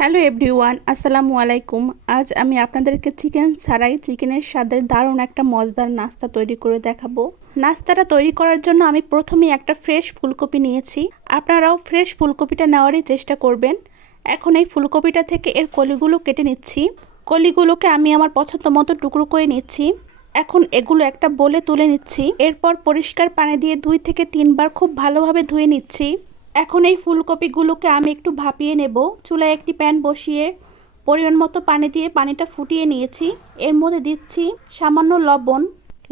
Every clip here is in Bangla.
হ্যালো এভরিওয়ান, আসসালামু আলাইকুম। আজ আমি আপনাদেরকে চিকেন ছাড়াই চিকেনের স্বাদের দারুণ একটা মজাদার নাস্তা তৈরি করে দেখাবো। নাস্তাটা তৈরি করার জন্য আমি প্রথমেই একটা ফ্রেশ ফুলকপি নিয়েছি। আপনারাও ফ্রেশ ফুলকপিটা নেওয়ারই চেষ্টা করবেন। এখন এই ফুলকপিটা থেকে এর কলিগুলো কেটে নিচ্ছি। কলিগুলোকে আমি আমার পছন্দ মতো টুকরো করে নিচ্ছি। এখন এগুলো একটা বোলে তুলে নিচ্ছি। এরপর পরিষ্কার পানি দিয়ে 2 থেকে 3 বার খুব ভালোভাবে ধুয়ে নিচ্ছি। এখন এই ফুলকপিগুলোকে আমি একটু ভাপিয়ে নেব। চুলায় একটি প্যান বসিয়ে পরিমাণ মতো পানি দিয়ে পানিটা ফুটিয়ে নিয়েছি। এর মধ্যে দিচ্ছি সামান্য লবণ।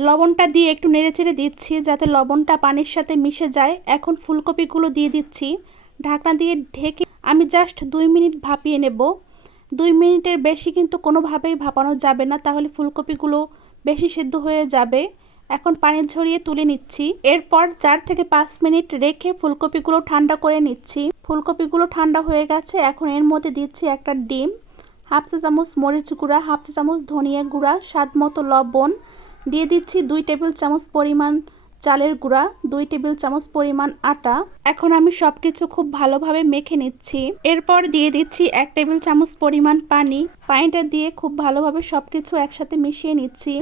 লবণটা দিয়ে একটু নেড়েচেড়ে দিচ্ছি যাতে লবণটা পানির সাথে মিশে যায়। এখন ফুলকপিগুলো দিয়ে দিচ্ছি। ঢাকনা দিয়ে ঢেকে আমি জাস্ট 2 মিনিট ভাপিয়ে নেব। 2 মিনিটের বেশি কিন্তু কোনোভাবেই ভাপানো যাবে না, তাহলে ফুলকপিগুলো বেশি সেদ্ধ হয়ে যাবে। এখন পানি ঝরিয়ে তুলে নিচ্ছি। এরপর 4 থেকে 5 মিনিট রেখে ফুলকপিগুলো ঠান্ডা করে নিচ্ছি। ফুলকপিগুলো ঠান্ডা হয়ে গেছে। এখন এর মধ্যে দিচ্ছি একটা ডিম, হাফ চা চামচ মরিচ গুঁড়া, হাফ চা চামচ ধনিয়া গুঁড়া, স্বাদ মতো লবণ, দিয়ে দিচ্ছি 2 টেবিল চামচ পরিমাণ চালের গুঁড়া, 2 টেবিল চামচ পরিমাণ আটা। এখন আমি সবকিছু খুব ভালোভাবে মেখে নিচ্ছি। এরপর দিয়ে দিচ্ছি 1 টেবিল চামচ পরিমাণ পানি। পানিটা দিয়ে খুব ভালোভাবে সবকিছু একসাথে মিশিয়ে নিচ্ছি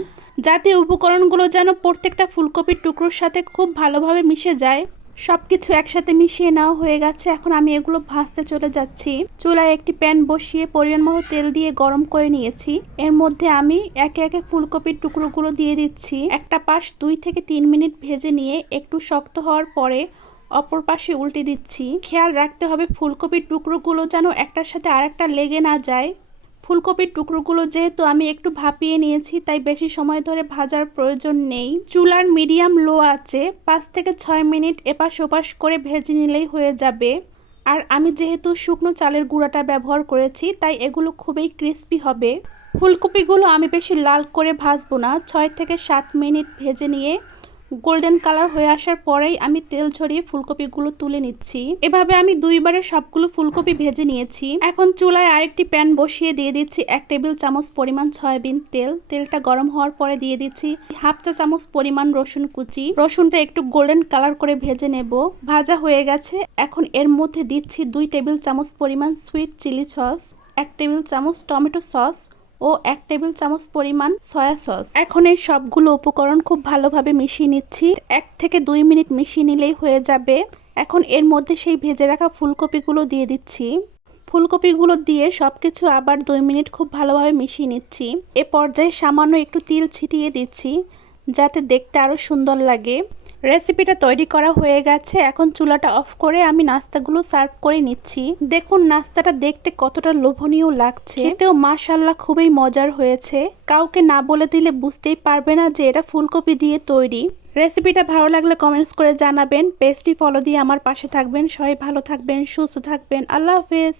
যাতে উপকরণগুলো যেন প্রত্যেকটা ফুলকপির টুকরোর সাথে খুব ভালোভাবে মিশে যায়। সবকিছু একসাথে মিশিয়ে নেওয়া হয়ে গেছে। এখন আমি এগুলো ভাজতে চলে যাচ্ছি। চুলায় একটি প্যান বসিয়ে পরিমাণ মতো তেল দিয়ে গরম করে নিয়েছি। এর মধ্যে আমি একে একে ফুলকপির টুকরোগুলো দিয়ে দিচ্ছি। একটা পাশ 2 থেকে 3 মিনিট ভেজে নিয়ে একটু শক্ত হওয়ার পরে অপর পাশে উল্টে দিচ্ছি। খেয়াল রাখতে হবে ফুলকপির টুকরোগুলো যেন একটার সাথে আরেকটা লেগে না যায়। ফুলকপির টুকরোগুলো যেহেতু আমি একটু ভাপিয়ে নিয়েছি তাই বেশি সময় ধরে ভাজার প্রয়োজন নেই। চুলার মিডিয়াম লো আছে 5 থেকে 6 মিনিট এপাশ ওপাশ করে ভেজে নিলেই হয়ে যাবে। আর আমি যেহেতু শুকনো চালের গুঁড়াটা ব্যবহার করেছি তাই এগুলো খুবই ক্রিস্পি হবে। ফুলকপিগুলো আমি বেশি লাল করে ভাজবো না, 6 থেকে 7 মিনিট ভেজে নিয়ে গোল্ডেন কালার হয়ে আসার পরেই আমি তেল ঝরিয়ে ফুলকপিগুলো তুলে নিচ্ছি। এভাবে আমি 2 বারে সবগুলো ফুলকপি ভেজে নিয়েছি। এখন চুলায় আরেকটি প্যান বসিয়ে দিয়ে দিচ্ছি 1 টেবিল চামচ পরিমাণ সয়াবিন তেল। তেলটা গরম হওয়ার পরে দিয়ে দিচ্ছি হাফ চা চামচ পরিমাণ রসুন কুচি। রসুনটা একটু গোল্ডেন কালার করে ভেজে নেব। ভাজা হয়ে গেছে। এখন এর মধ্যে দিচ্ছি 2 টেবিল চামচ পরিমাণ সুইট চিলি সস, 1 টেবিল চামচ টমেটো সস ও 1 টেবিল চামচ পরিমাণ সয়া সস। এখন এই সবগুলো উপকরণ খুব ভালোভাবে মিশিয়ে নিচ্ছি। 1 থেকে 2 মিনিট মিশিয়ে নিলেই হয়ে যাবে। এখন এর মধ্যে সেই ভেজে রাখা ফুলকপিগুলো দিয়ে দিচ্ছি। ফুলকপিগুলো দিয়ে সবকিছু আবার 2 মিনিট খুব ভালোভাবে মিশিয়ে নিচ্ছি। এ পর্যায়ে সামান্য একটু তিল ছিটিয়ে দিচ্ছি যাতে দেখতে আরও সুন্দর লাগে। রেসিপিটা তৈরি করা হয়ে গেছে। এখন চুলাটা অফ করে আমি নাস্তাগুলো সার্ভ করে নিচ্ছি। দেখুন নাস্তাটা দেখতে কতটা লোভনীয় লাগছে, খেতেও মাশাআল্লাহ খুবই মজার হয়েছে। কাউকে না বলে দিলে বুঝতেই পারবে না যে এটা ফুলকপি দিয়ে তৈরি। রেসিপিটা ভালো লাগলে কমেন্টস করে জানাবেন। পেজটি ফলো দিয়ে আমার পাশে থাকবেন। সবাই ভালো থাকবেন, সুস্থ থাকবেন। আল্লাহ হাফেজ।